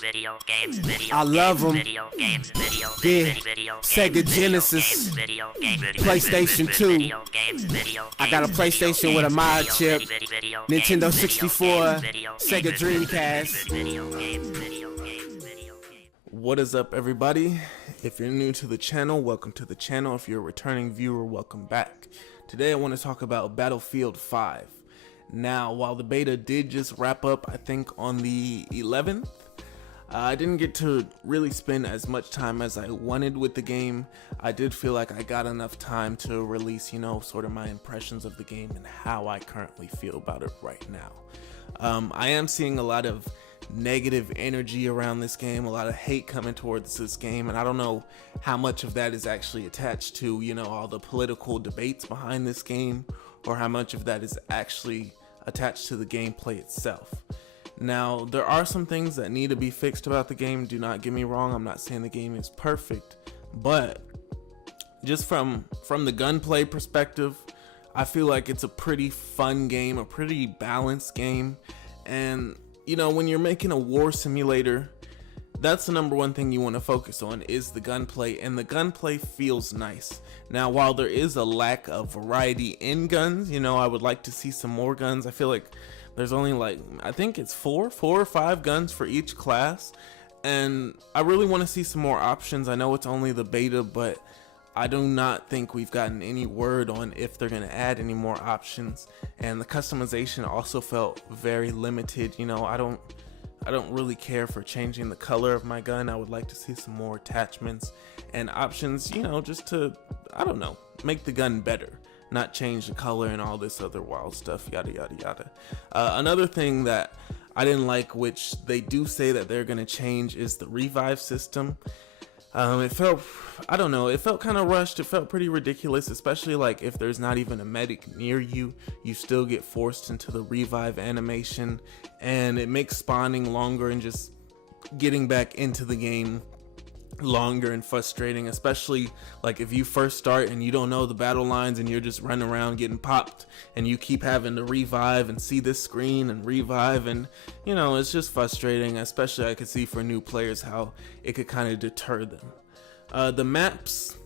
Video games, video I love them. video games, video Yeah. video Sega games, Genesis, video games, PlayStation 2. video games, video I got a games, PlayStation video with a games, mod video chip, games, video Nintendo games, 64, video Sega games, Dreamcast. video games, video games, video games. What is up, everybody? If you're new to the channel, welcome to the channel. If you're a returning viewer, welcome back. Today I want to talk about Battlefield 5. Now, while the beta did just wrap up, I think on the 11th, I didn't get to really spend as much time as I wanted with the game. I did feel like I got enough time to release, sort of my impressions of the game and how I currently feel about it right now. I am seeing a lot of negative energy around this game, a lot of hate coming towards this game, and I don't know how much of that is actually attached to, all the political debates behind this game, or how much of that is actually attached to the gameplay itself. Now, there are some things that need to be fixed about the game. Do not get me wrong, I'm not saying the game is perfect, but just from the gunplay perspective, I feel like it's a pretty fun game, a pretty balanced game. And when you're making a war simulator, that's the number one thing you want to focus on is the gunplay, and the gunplay feels nice. Now, while there is a lack of variety in guns, I would like to see some more guns. I feel like there's only I think it's four or five guns for each class, and I really want to see some more options. I know it's only the beta, but I do not think we've gotten any word on if they're going to add any more options, and the customization also felt very limited. I don't really care for changing the color of my gun. I would like to see some more attachments and options, just to, make the gun better, not change the color and all this other wild stuff, yada yada yada. Another thing that I didn't like, which they do say that they're going to change, is the revive system. It felt kind of rushed. It felt pretty ridiculous, especially if there's not even a medic near you, you still get forced into the revive animation, and it makes spawning longer and just getting back into the game longer and frustrating, especially if you first start and you don't know the battle lines and you're just running around getting popped and you keep having to revive and see this screen and revive, and it's just frustrating, especially I could see for new players how it could kind of deter them. The maps,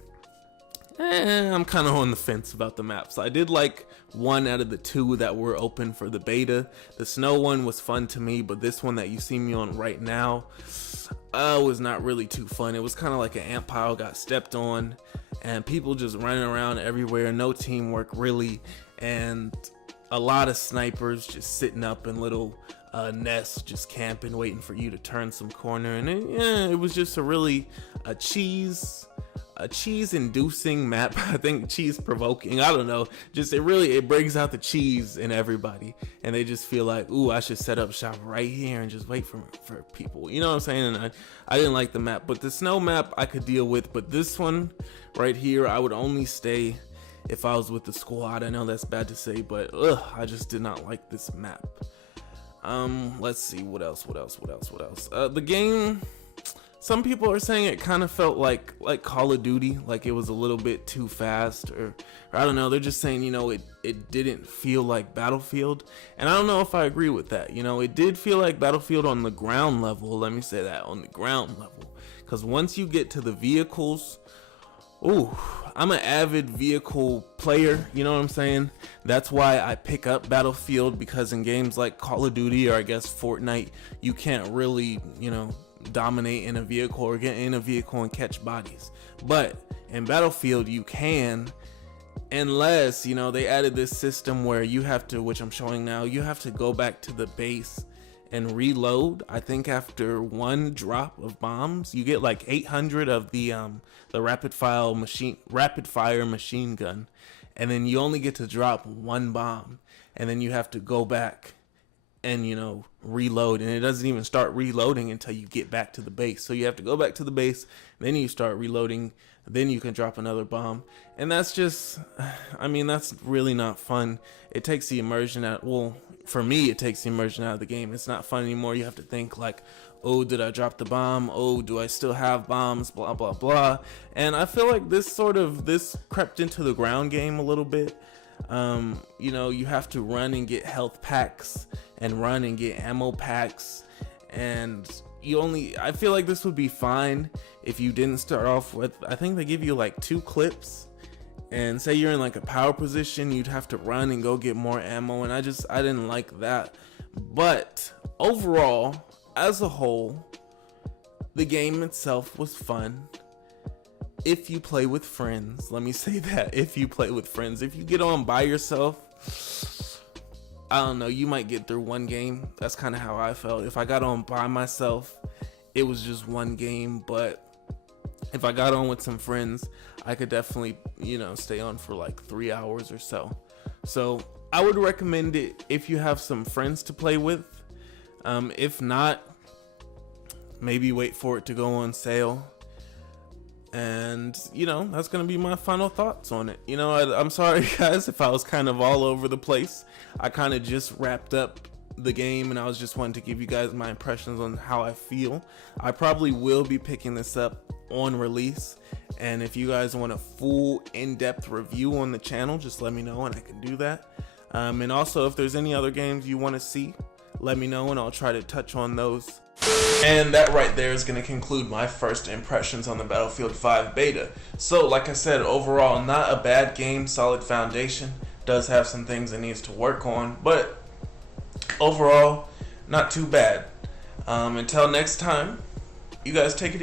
I'm kind of on the fence about the maps. I did like one out of the two that were open for the beta. The snow one was fun to me, but this one that you see me on right now was not really too fun. It was kind of like an ant pile got stepped on, and people just running around everywhere, no teamwork really, and a lot of snipers just sitting up in little nests, just camping, waiting for you to turn some corner. And it was just a cheese inducing map. I think cheese provoking, I don't know, just it brings out the cheese in everybody, and they just feel like, ooh, I should set up shop right here and just wait for people, you know what I'm saying? And I didn't like the map, but the snow map I could deal with, but this one right here, I would only stay if I was with the squad. I know that's bad to say, but I just did not like this map. Let's see, what else? The game, some people are saying it kind of felt like Call of Duty, like it was a little bit too fast, or I don't know, they're just saying, it didn't feel like Battlefield, and I don't know if I agree with that. It did feel like Battlefield on the ground level, let me say that, on the ground level, because once you get to the vehicles, ooh, I'm an avid vehicle player, you know what I'm saying? That's why I pick up Battlefield, because in games like Call of Duty, or I guess Fortnite, you can't really, dominate in a vehicle or get in a vehicle and catch bodies. But in Battlefield, you can, unless, they added this system where you have to, which I'm showing now, you have to go back to the base and reload. I think after one drop of bombs, you get 800 of the rapid fire machine gun, and then you only get to drop one bomb, and then you have to go back and reload, and it doesn't even start reloading until you get back to the base. So you have to go back to the base, then you start reloading, then you can drop another bomb, and that's just, that's really not fun. It takes the immersion out. Well, for me, it takes the immersion out of the game. It's not fun anymore. You have to think oh, did I drop the bomb? Oh, do I still have bombs? Blah blah blah. And I feel like this crept into the ground game a little bit. You have to run and get health packs and run and get ammo packs, and I feel like this would be fine if you didn't start off with, I think they give you like 2 clips, and say you're in like a power position, you'd have to run and go get more ammo, and I didn't like that. But overall, as a whole, the game itself was fun. If you play with friends, let me say that, if you play with friends. If you get on by yourself, I don't know, you might get through one game. That's kind of how I felt. If I got on by myself, it was just one game. But if I got on with some friends, I could definitely, stay on for like 3 hours or so. So I would recommend it if you have some friends to play with. If not, maybe wait for it to go on sale. And that's gonna be my final thoughts on it. I'm sorry guys if I was kind of all over the place. I kind of just wrapped up the game, and I was just wanting to give you guys my impressions on how I feel. I probably will be picking this up on release, and if you guys want a full in-depth review on the channel, just let me know and I can do that. And also, if there's any other games you want to see, let me know and I'll try to touch on those. And that right there is going to conclude my first impressions on the Battlefield 5 beta. So like I said, overall not a bad game, solid foundation. Does have some things it needs to work on, but overall not too bad. Until next time, you guys take it easy.